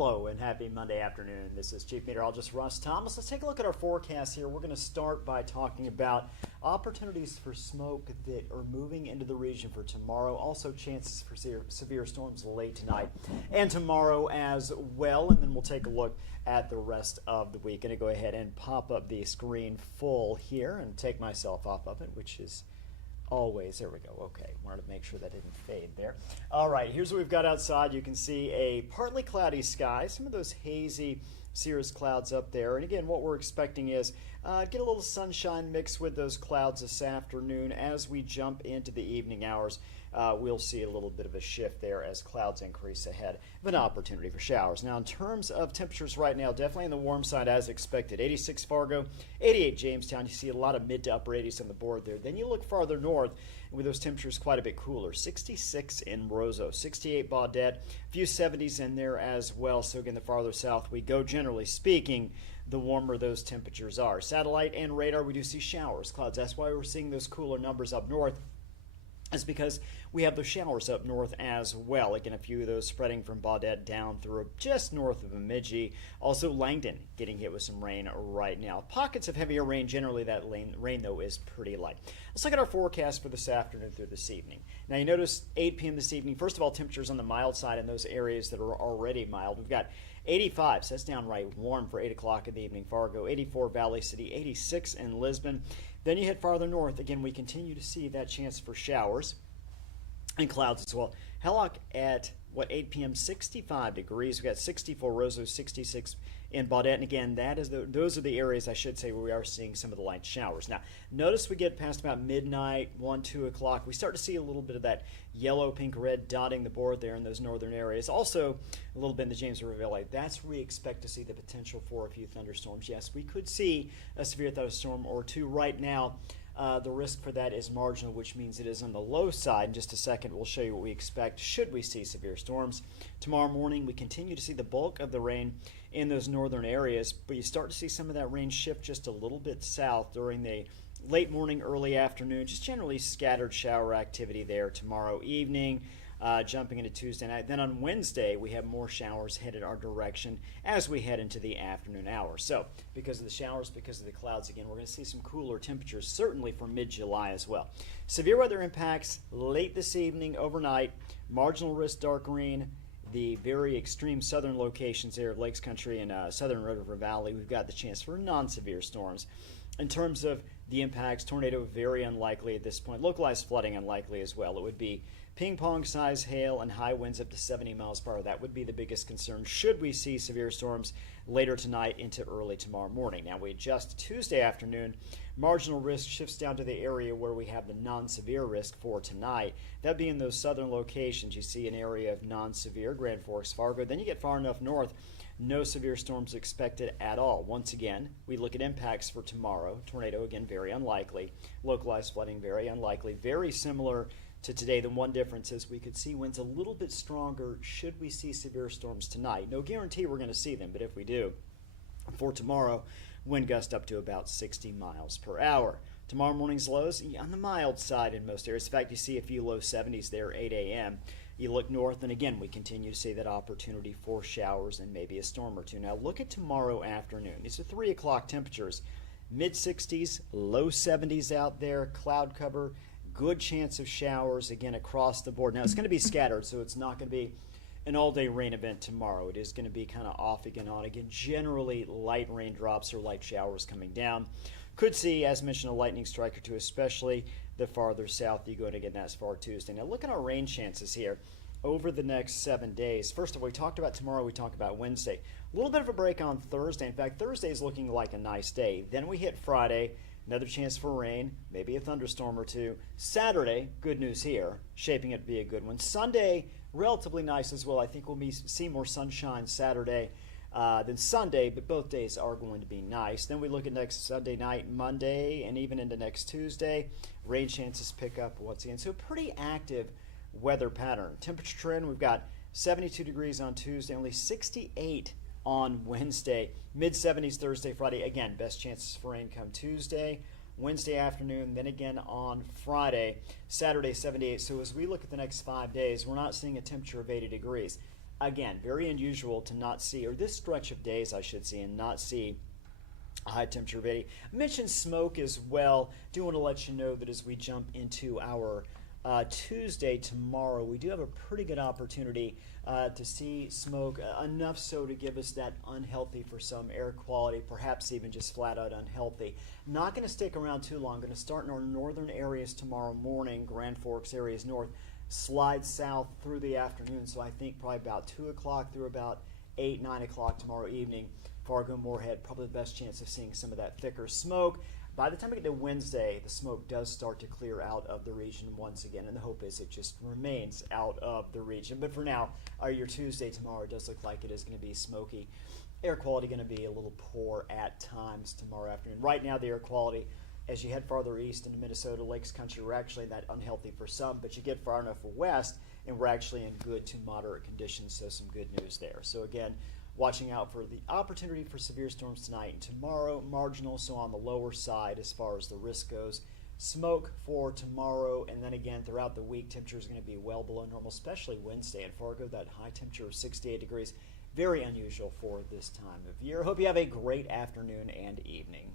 Hello and happy Monday afternoon. This is Chief Meteorologist Russ Thomas. Let's take a look at our forecast here. We're going to start by talking about opportunities for smoke that are moving into the region for tomorrow. Also chances for severe storms late tonight and tomorrow as well. And then we'll take a look at the rest of the week. I'm going to go ahead and pop up the screen full here and take myself off of it, which is always, there we go. Okay, wanted to make sure that didn't fade there. All right, here's what we've got outside. You can see a partly cloudy sky, some of those hazy cirrus clouds up there. And again, what we're expecting is get a little sunshine mixed with those clouds this afternoon. As we jump into the evening hours, we'll see a little bit of a shift there as clouds increase ahead of an opportunity for showers. Now, in terms of temperatures right now, definitely on the warm side as expected. 86 Fargo, 88 Jamestown. You see a lot of mid to upper 80s on the board there. Then you look farther north with those temperatures quite a bit cooler. 66 in Roseau, 68 Baudette, a few 70s in there as well. So again, the farther south we go, generally speaking, the warmer those temperatures are. Satellite and radar, we do see showers, clouds. That's why we're seeing those cooler numbers up north. Is because we have those showers up north as well. Again, a few of those spreading from Baudette down through just north of Bemidji. Also, Langdon getting hit with some rain right now. Pockets of heavier rain. Generally, that rain, though, is pretty light. Let's look at our forecast for this afternoon through this evening. Now, you notice 8 p.m. this evening. First of all, temperatures on the mild side in those areas that are already mild. We've got 85, so that's downright warm for 8 o'clock in the evening. Fargo, 84 Valley City, 86 in Lisbon. Then you head farther north. Again, we continue to see that chance for showers and clouds as well. Hellock at 8 p.m. 65 degrees. We got 64 Roseau, 66 in Baudette. And again, those are the areas, I should say, where we are seeing some of the light showers. Now, notice we get past about midnight, 1, 2 o'clock. We start to see a little bit of that yellow, pink, red dotting the board there in those northern areas. Also, a little bit in the James River Valley. That's where we expect to see the potential for a few thunderstorms. Yes, we could see a severe thunderstorm or two right now. The risk for that is marginal, which means it is on the low side. In just a second, we'll show you what we expect should we see severe storms. Tomorrow morning, we continue to see the bulk of the rain in those northern areas, but you start to see some of that rain shift just a little bit south during the late morning, early afternoon, just generally scattered shower activity there tomorrow evening. Jumping into Tuesday night. Then on Wednesday, we have more showers headed our direction as we head into the afternoon hours. So because of the showers, because of the clouds, again, we're going to see some cooler temperatures, certainly for mid-July as well. Severe weather impacts late this evening, overnight, marginal risk dark green, the very extreme southern locations there of Lakes Country and southern River Valley. We've got the chance for non-severe storms. In terms of the impacts, tornado very unlikely at this point. Localized flooding unlikely as well. It would be ping-pong size hail and high winds up to 70 miles per hour. That would be the biggest concern should we see severe storms later tonight into early tomorrow morning. Now we adjust Tuesday afternoon. Marginal risk shifts down to the area where we have the non-severe risk for tonight. That being in those southern locations. You see an area of non-severe, Grand Forks, Fargo. Then you get far enough north, no severe storms expected at all. Once again, we look at impacts for tomorrow. Tornado, again, very unlikely. Localized flooding, very unlikely. Very similar to today. The one difference is we could see winds a little bit stronger should we see severe storms tonight. No guarantee we're going to see them, but if we do, for tomorrow, wind gust up to about 60 miles per hour. Tomorrow morning's lows on the mild side in most areas. In fact, you see a few low 70s there, 8 a.m. You look north, and again, we continue to see that opportunity for showers and maybe a storm or two. Now, look at tomorrow afternoon. These are 3 o'clock temperatures. Mid-60s, low 70s out there, cloud cover, good chance of showers, again, across the board. Now, it's going to be scattered, so it's not going to be an all-day rain event tomorrow. It is going to be kind of off again, on again. Generally, light raindrops or light showers coming down. Could see, as mentioned, a lightning strike or two, especially the farther south you go, and again, that's far Tuesday. Now, look at our rain chances here over the next 7 days. First of all, we talked about tomorrow, we talked about Wednesday. A little bit of a break on Thursday. In fact, Thursday is looking like a nice day. Then we hit Friday, another chance for rain, maybe a thunderstorm or two. Saturday, good news here, shaping it to be a good one. Sunday, relatively nice as well. I think we'll see more sunshine Saturday than Sunday, but both days are going to be nice. Then we look at next Sunday night, Monday, and even into next Tuesday. Rain chances pick up once again. So pretty active weather pattern. Temperature trend, we've got 72 degrees on Tuesday, only 68 on Wednesday. Mid-70s Thursday, Friday. Again, best chances for rain come Tuesday, Wednesday afternoon, then again on Friday. Saturday, 78. So as we look at the next 5 days, we're not seeing a temperature of 80 degrees. again, very unusual to not see, or this stretch of days, I should say, and not see a high temperature of 80. I mentioned smoke as well. Do want to let you know that as we jump into our Tuesday tomorrow, we do have a pretty good opportunity to see smoke, enough so to give us that unhealthy for some air quality, perhaps even just flat out unhealthy. Not going to stick around too long. Going to start in our northern areas tomorrow morning, Grand Forks areas north, slide south through the afternoon. So I think probably about 2 o'clock through about 8, 9 o'clock tomorrow evening. Fargo, Moorhead, probably the best chance of seeing some of that thicker smoke. By the time we get to Wednesday, the smoke does start to clear out of the region once again, and the hope is it just remains out of the region. But for now, your Tuesday tomorrow does look like it is going to be smoky. Air quality going to be a little poor at times tomorrow afternoon. Right now, the air quality, as you head farther east into Minnesota, Lakes Country, we're actually in that unhealthy for some, but you get far enough west, and we're actually in good to moderate conditions, so some good news there. So again, watching out for the opportunity for severe storms tonight and tomorrow, marginal, so on the lower side as far as the risk goes. Smoke for tomorrow, and then again throughout the week, temperature is going to be well below normal, especially Wednesday in Fargo, that high temperature of 68 degrees. Very unusual for this time of year. Hope you have a great afternoon and evening.